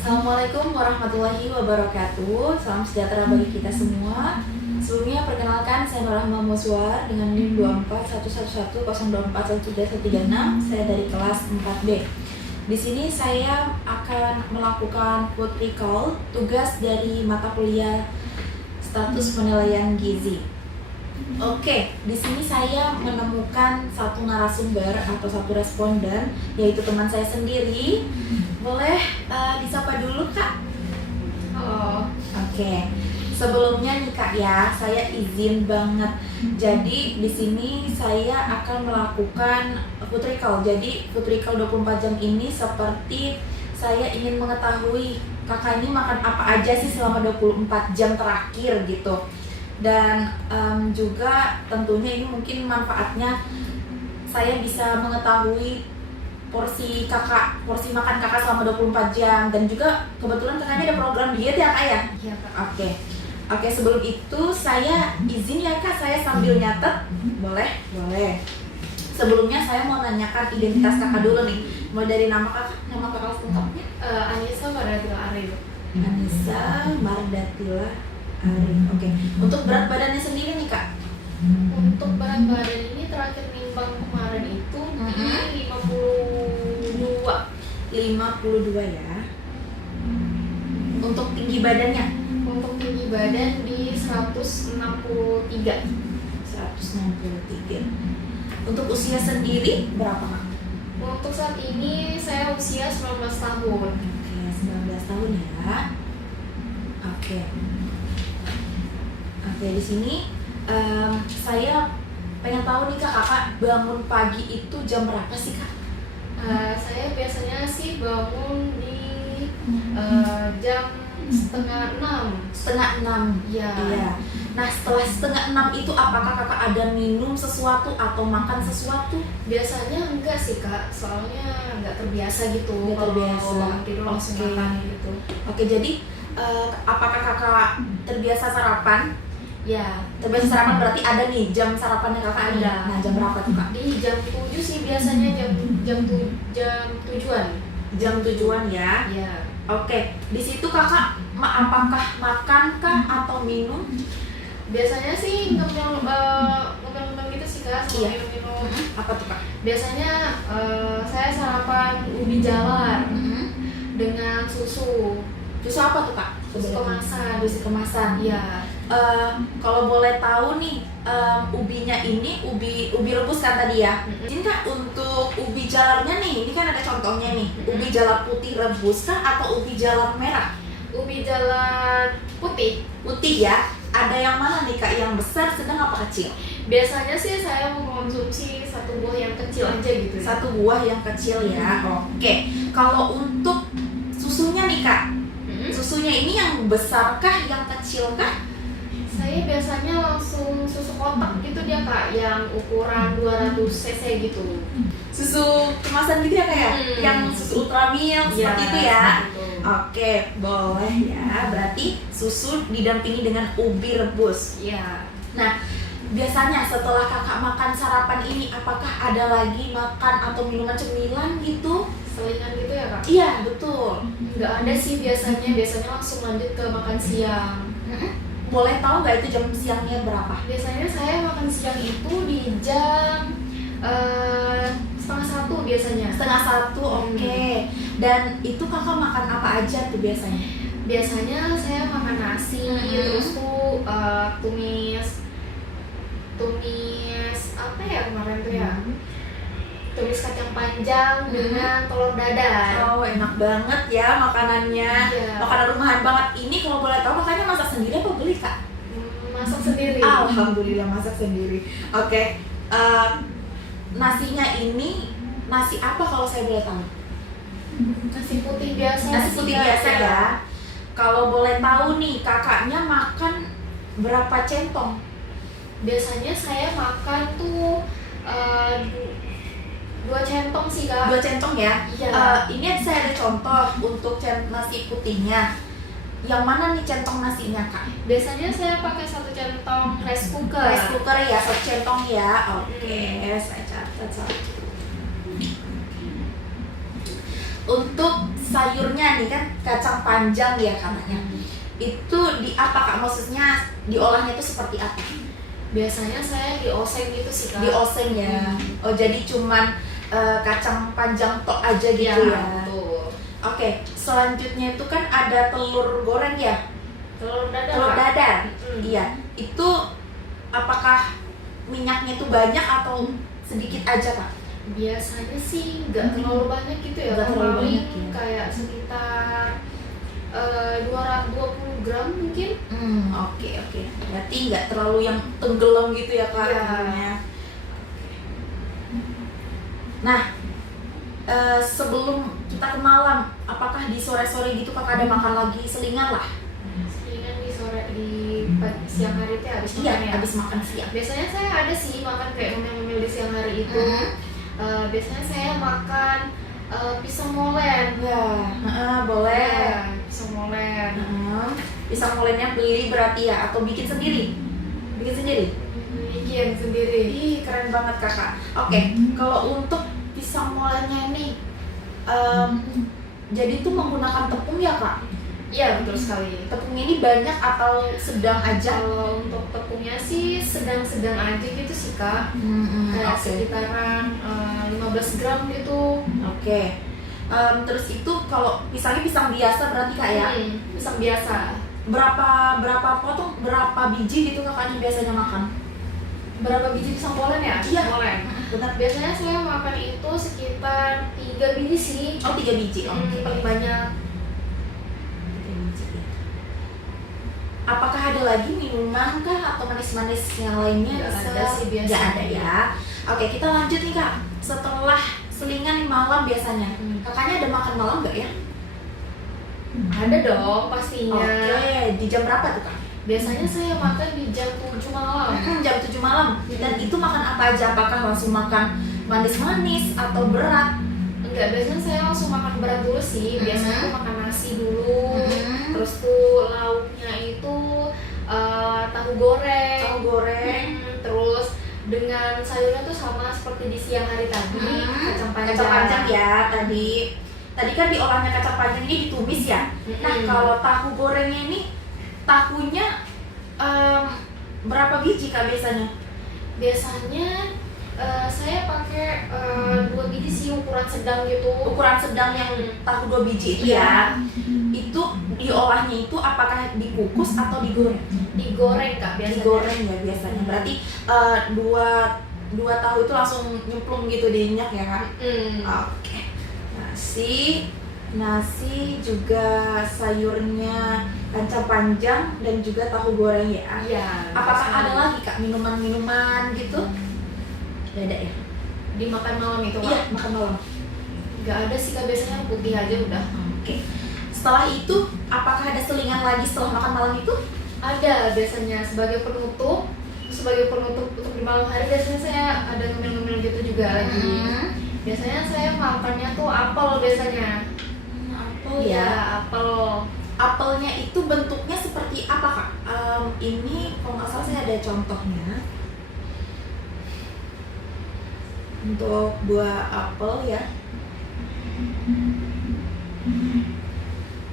Assalamualaikum warahmatullahi wabarakatuh. Salam sejahtera bagi kita semua. Sebelumnya perkenalkan, saya Nur Rahma Muswar dengan NIM 24111024136. Saya dari kelas 4B. Di sini saya akan melakukan food recall, tugas dari mata kuliah status penilaian gizi. Oke, di sini saya menemukan satu narasumber atau satu responden, yaitu teman saya sendiri. Boleh disapa dulu, Kak? Halo. Oke. Sebelumnya nih Kak ya, saya izin banget. Jadi di sini saya akan melakukan food recall. Jadi food recall 24 jam ini seperti saya ingin mengetahui Kakak ini makan apa aja sih selama 24 jam terakhir gitu. Dan juga tentunya ini mungkin manfaatnya saya bisa mengetahui porsi makan kakak selama 24 jam. Dan juga kebetulan kakaknya ada program diet ya Kak ya? Iya, Kak. Oke, sebelum itu saya izin ya Kak, saya sambil nyatet. Boleh? Boleh. Sebelumnya saya mau nanyakan identitas kakak dulu nih. Mulai dari nama kakak lengkapnya. Anissa Mardatila Arif. Anissa Mardatila Arif. Oke. Untuk berat badannya sendiri nih Kak? Untuk berat badan ini terakhir nimbang kemarin itu di 52. 52 ya. Untuk tinggi badannya? Untuk tinggi badan di 163. 163. Untuk usia sendiri berapa Kak? Untuk saat ini saya usia 19 tahun. Oke, 19 tahun ya. Oke. Oke, di sini saya pengen tahu nih Kak, kakak bangun pagi itu jam berapa sih Kak? Saya biasanya sih bangun di jam setengah 6. Setengah 6. Iya. Nah, setelah setengah 6 itu apakah kakak ada minum sesuatu atau makan sesuatu? Biasanya enggak sih Kak, soalnya enggak terbiasa gitu. Nggak terbiasa. Kalau bangun tidur langsung Oke. makan gitu. Oke, jadi apakah kakak terbiasa sarapan? Ya, Terbiasa sarapan berarti ada nih jam sarapannya kakak nih. Ada. Nah, jam berapa tuh Kak? di jam 7 sih biasanya jam tujuan. Jam tujuan ya. Ya. Oke, di situ kakak apakah makan kah atau minum? Biasanya sih ngemil gitu sih Kak, sama Iya. minum-minum. Apa tuh Kak? Biasanya saya sarapan ubi jalar dengan susu. Susu apa tuh Kak? Susu kemasan. Susu kemasan. Iya. Kalau boleh tahu nih, ubinya ini ubi rebus kan tadi ya? Ini Kak, untuk ubi jalarnya nih, ini kan ada contohnya nih. Ubi jalar putih rebus kah atau ubi jalar merah? Ubi jalar putih. Putih ya. Ada yang mana nih Kak? Yang besar, sedang apa kecil? Biasanya sih saya mengkonsumsi satu buah yang kecil aja gitu. Satu buah yang kecil ya. Oke. Kalau untuk susunya nih Kak, susunya ini yang besar kah, yang kecil kah? Saya biasanya langsung susu kotak gitu dia Kak, yang ukuran 200 cc gitu. Susu kemasan gitu ya Kak ya? Yang susu Ultramilk seperti itu ya? Gitu. Oke, boleh ya. Berarti susu didampingi dengan ubi rebus. Iya. Nah, biasanya setelah kakak makan sarapan ini, apakah ada lagi makan atau minuman cemilan gitu? Selingan gitu ya Kak? Iya, betul. Nggak ada sih biasanya langsung lanjut ke makan siang. Boleh tahu nggak itu jam siangnya berapa? Biasanya saya makan siang itu di jam 12:30 biasanya. 1:30, oke. Dan itu kakak makan apa aja tuh biasanya? Biasanya saya makan nasi, terus tuh tumis apa ya kemarin tuh ya? Tumis kacang panjang dengan telur dadar. Oh, enak banget ya makanannya. Iya. Makanan rumahan banget. Ini kalau boleh tahu kakaknya masak sendiri apa beli Kak? Masak sendiri. Alhamdulillah masak sendiri. Oke. Nasinya ini nasi apa kalau saya boleh tahu? Nasi putih biasa. Nasi sih, putih Kak. biasa ya. Kalau boleh tahu nih, kakaknya makan berapa centong? Biasanya saya makan tuh 2 centong sih Kak. 2 centong ya. Iya. Ini saya ada contoh untuk nasi putihnya. Yang mana nih centong nasinya Kak? Biasanya saya pakai 1 centong rice cooker. Rice cooker ya, 1 centong ya. Oke, saya catat. Untuk sayurnya nih kan kacang panjang ya katanya. Itu di apa Kak? Maksudnya diolahnya itu seperti apa? Biasanya saya dioseng gitu sih Kak. Dioseng ya. Oh jadi cuman kacang panjang tok aja gitu Iya, ya. betul. Oke, selanjutnya itu kan ada telur goreng ya. Telur dadar. Telur Kak. dadar. Mm-mm. Iya. Itu apakah minyaknya itu banyak atau sedikit aja Kak? Biasanya sih nggak terlalu banyak gitu ya. Nggak terlalu Paling banyak ya. kayak sekitar 220 gram mungkin. Oke. Berarti nggak terlalu yang tenggelam gitu ya Kak? Iya. Oke. Nah, sebelum kita ke malam, apakah di sore-sore gitu Kakak ada makan lagi selingan lah? Selingan di sore siang hari itu habis makan Iya, ya. habis makan siang. Biasanya saya ada sih makan kayak ngemil-ngemil di siang hari itu. Biasanya saya makan pisang molen. Ya, boleh. Ya, pisang molen. Pisang molennya beli berarti ya atau bikin sendiri? Bikin sendiri? Bikin sendiri. Ih, keren banget Kakak. Oke, kalau untuk pisang molennya ini jadi itu menggunakan tepung ya Kak? Iya, betul sekali. Tepung ini banyak atau sedang aja? Kalau untuk tepungnya sih sedang-sedang aja gitu sih Kak. Kayak Oke. sekitaran 15 gram gitu. Oke. Terus itu kalau pisangnya pisang biasa berarti Kak ya? Pisang biasa. Berapa potong, berapa biji gitu Kakaknya biasanya makan? Berapa biji pisang molen ya? Iya. Molen. Benar. Biasanya saya makan itu sekitar 3 biji sih. Oh, 3 biji. Oke. Paling banyak. 3 biji ya. Apakah ada lagi minuman kah atau manis-manis yang lainnya? Nggak Bisa? ada sih biasanya. Nggak ada ya. Oke, kita lanjut nih Kak. Setelah selingan malam biasanya, Kakaknya ada makan malam nggak ya? Ada dong pastinya. Oke, di jam berapa tuh Kak? Biasanya saya makan di jam 7 malam. Jam 7 malam. Dan itu makan apa aja? Apakah langsung makan manis-manis atau berat? Enggak, biasanya saya langsung makan berat dulu sih. Biasanya aku makan nasi dulu. Terus tuh lauknya itu tahu goreng. Tahu goreng. Terus dengan sayurnya tuh sama seperti di siang hari tadi, kacang panjang. Kacang panjang ya tadi. Tadi kan diolahnya kacang panjang ini ditumis ya. Nah, kalau tahu gorengnya ini tahunya berapa biji Kak biasanya? Biasanya saya pakai 2 biji sih, ukuran sedang gitu. Ukuran sedang yang tahu 2 biji itu ya. Itu diolahnya itu apakah dikukus atau digoreng? Digoreng Kak biasanya. Digoreng ya biasanya. Berarti dua tahu itu langsung nyemplung gitu di minyak ya Kak? Oke. Nasi juga sayurnya kacang panjang dan juga tahu goreng ya. Iya. Apakah biasanya. ada lagi Kak minuman-minuman gitu? Gak ada ya? Di makan malam itu Kak? Iya, makan malam. Nggak ada sih Kak, biasanya putih aja udah. Oke. Setelah itu, apakah ada selingan lagi setelah makan malam itu? Ada biasanya sebagai penutup. Sebagai penutup untuk di malam hari biasanya saya ada ngemil-ngemil gitu juga lagi. Biasanya saya makannya tuh apel biasanya. Apel Iya, ya. apel. Apelnya itu bentuknya seperti apa Kak? Ini kalau nggak salah saya ada contohnya. Untuk buah apel ya.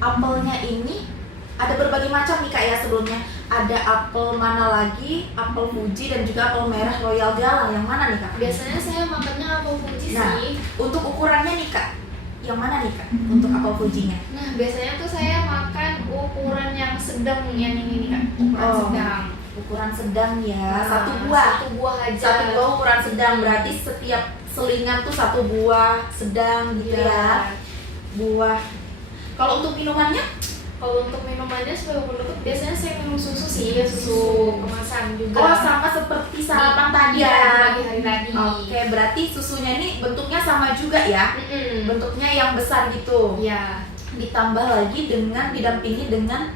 Apelnya ini ada berbagai macam nih Kak ya sebelumnya. Ada apel mana lagi, apel Fuji dan juga apel merah Royal Galang. Yang mana nih Kak? Biasanya saya makannya apel Fuji Nah, sih. untuk ukurannya nih Kak, yang mana nih Kak untuk apel Fujinya? Nah, biasanya tuh saya makan ukuran yang sedang, yang ini nih Kak. Ukuran sedang. Ukuran sedang ya, Nah, satu buah. Satu buah aja. Satu buah ukuran sedang, berarti setiap selingan tuh satu buah sedang gitu ya. Buah. Kalau untuk minumannya? Kalau untuk minumannya sebagai penutup biasanya saya minum susu sih, susu kemasan juga. Oh, sama seperti sarapan tadi Iya, ya. pagi hari tadi. Oke, berarti susunya ini bentuknya sama juga ya. Bentuknya yang besar gitu. Iya. Ditambah lagi dengan didampingi dengan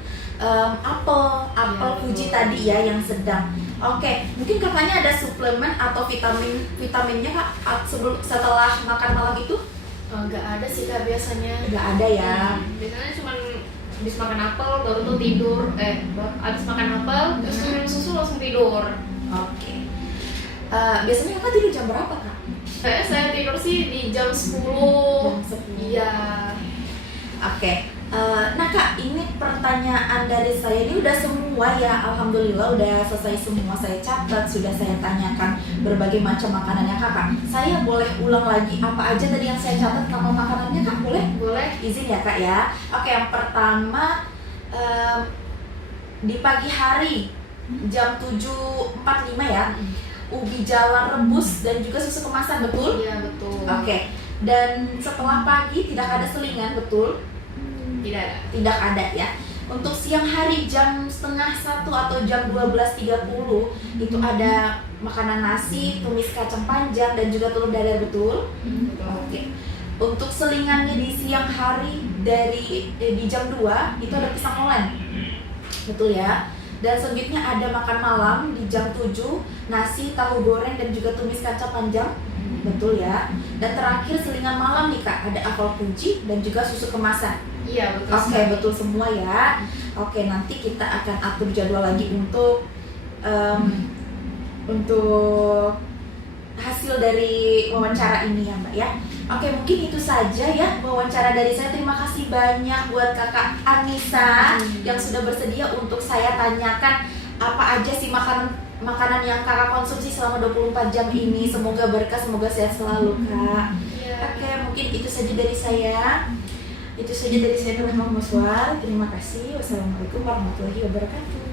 apel Iya, Fuji betul. tadi ya yang sedang. Oke, mungkin Kakaknya ada suplemen atau vitaminnya Kak setelah makan malam itu? Nggak ada sih Kak biasanya. Nggak ada ya. Biasanya cuma habis makan apel baru tuh tidur. Habis makan apel terus minum susu langsung tidur. Oke. Biasanya Kakak tidur jam berapa Kak? Saya tidur sih di jam 10. Jam 10. Iya. Oke. Nah Kak, ini pertanyaan dari saya ini udah semua ya, alhamdulillah udah selesai semua, saya catat, sudah saya tanyakan berbagai macam makanannya Kakak. Saya boleh ulang lagi apa aja tadi yang saya catat nama makanannya Kak, boleh? Boleh. Izin ya Kak ya. Oke, yang pertama di pagi hari jam 7.45 ya, ubi jalar rebus dan juga susu kemasan, betul? Iya, betul. Oke. Dan setelah pagi tidak ada selingan, betul? Tidak ada. Tidak ada ya. Untuk siang hari jam setengah 1 atau jam 12.30 itu ada makanan nasi, tumis kacang panjang dan juga telur dadar, betul? Betul. Oke. Untuk selingannya di siang hari di jam 2 itu ada pisang oren. Betul ya. Dan selanjutnya ada makan malam di jam 7, nasi, tahu goreng dan juga tumis kacang panjang. Betul ya. Dan terakhir selingan malam nih Kak, ada apel kunci dan juga susu kemasan. Iya, betul. Oke, betul semua ya. Oke, nanti kita akan atur jadwal lagi untuk hasil dari wawancara ini ya Mbak ya. Oke, mungkin itu saja ya wawancara dari saya. Terima kasih banyak buat Kakak Anissa yang sudah bersedia untuk saya tanyakan apa aja sih makanan yang Kakak konsumsi selama 24 jam ini. Semoga berkah, semoga sehat selalu Kak. Iya. Oke, mungkin itu saja dari saya. Itu saja dari saya, Nurul Muswar. Terima kasih. Wassalamualaikum warahmatullahi wabarakatuh.